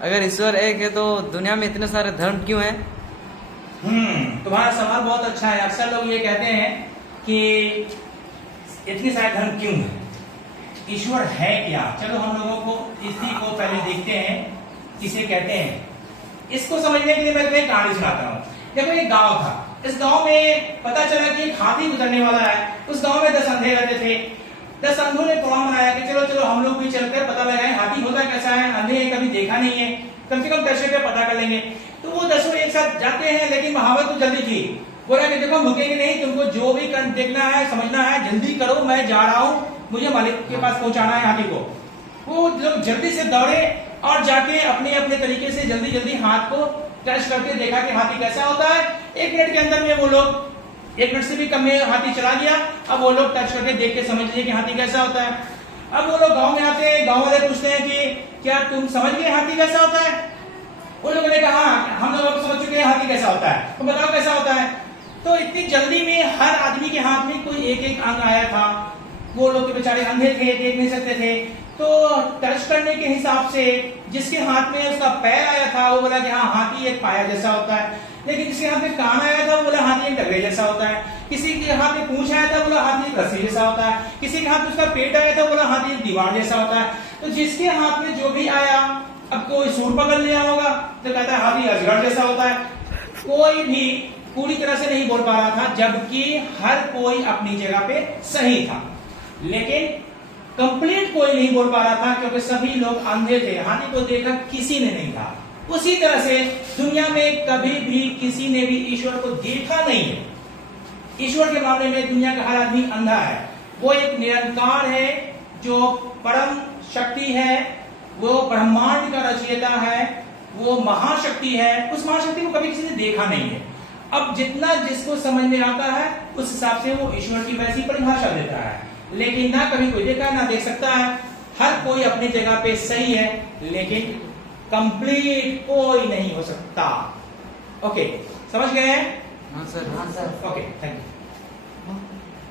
अगर ईश्वर एक है तो दुनिया में इतने सारे धर्म क्यों हैं? तुम्हारा सवाल बहुत अच्छा है। अक्सर लोग ये कहते हैं कि इतने सारे धर्म क्यों हैं, ईश्वर है क्या। चलो हम लोगों को इसी को पहले देखते हैं, किसे कहते हैं। इसको समझने के लिए मैं तुम्हें कहानी सुनाता हूँ। देखो एक गांव था, इस गांव में पता चला कि एक हाथी गुजरने वाला है। उस गांव में 10 अंधे रहते थे। 10 अंधों ने प्लान बनाया कि चलो चलो हम लोग भी चलकर पता लगाएं हाथी होता कैसा है, अंधे कभी देखा नहीं है, कम से कम दर्शक पे पता कर लेंगे। तो वो 10 एक साथ जाते हैं, लेकिन महावत तो जल्दी थी। बोला कि देखो रुकेंगे नहीं, तुमको जो भी देखना है समझना है जल्दी करो, मैं जा रहा हूँ, मुझे मालिक के पास पहुंचाना है हाथी को। वो लोग जल्दी से दौड़े और जाके अपने अपने तरीके से जल्दी जल्दी हाथ को टच करके देखा कि हाथी कैसा होता है। 1 मिनट के अंदर में वो लोग 1 मिनट से भी कम में हाथी चला गया। अब वो लोग टच करके देख के समझ लिए कि हाथी कैसा होता है। अब वो लोग गांव में आते हैं, गांव वाले पूछते हैं कि क्या तुम समझ गए हाथी कैसा होता है? उन लोगों ने कहा हम लोग समझ चुके हैं हाथी कैसा होता है, तो बताओ कैसा होता है। तो इतनी जल्दी में हर आदमी के हाथ में कोई एक एक अंग आया था। वो लोग बेचारे अंधे थे, देख नहीं सकते थे। तो टच करने के हिसाब से जिसके हाथ में उसका पैर आया था वो बोला कि हाँ हाथी एक पाया जैसा होता है। लेकिन जिसके हाथ में कान आया था वो बोला हाथी एक डगरे जैसा होता है। किसी के हाथ में पूंछ आया था बोला हाथी एक रस्सी जैसा होता है। किसी के हाथ में उसका पेट आया था बोला हाथी एक दीवार जैसा होता है। तो जिसके हाथ में जो भी आया, अब कोई सूर पकड़ लिया होगा तो कहता है हाथी अजगर जैसा होता है। कोई भी पूरी तरह से नहीं बोल पा रहा था, जबकि हर कोई अपनी जगह पे सही था, लेकिन कंप्लीट कोई नहीं बोल पा रहा था क्योंकि सभी लोग अंधे थे। हाथी को देखा किसी ने नहीं था। उसी तरह से दुनिया में कभी भी किसी ने भी ईश्वर को देखा नहीं है। ईश्वर के मामले में दुनिया का हर आदमी अंधा है। वो एक निरंकार है, जो परम शक्ति है, वो ब्रह्मांड का रचयिता है, वो महाशक्ति है। उस महाशक्ति को कभी किसी ने देखा नहीं है। अब जितना जिसको समझ में आता है उस हिसाब से वो ईश्वर की वैसी परिभाषा देता है, लेकिन ना कभी कोई देखा ना देख सकता है। हर कोई अपनी जगह पे सही है, लेकिन कंप्लीट कोई नहीं हो सकता। ओके, समझ गए? हाँ सर। Okay, thank you.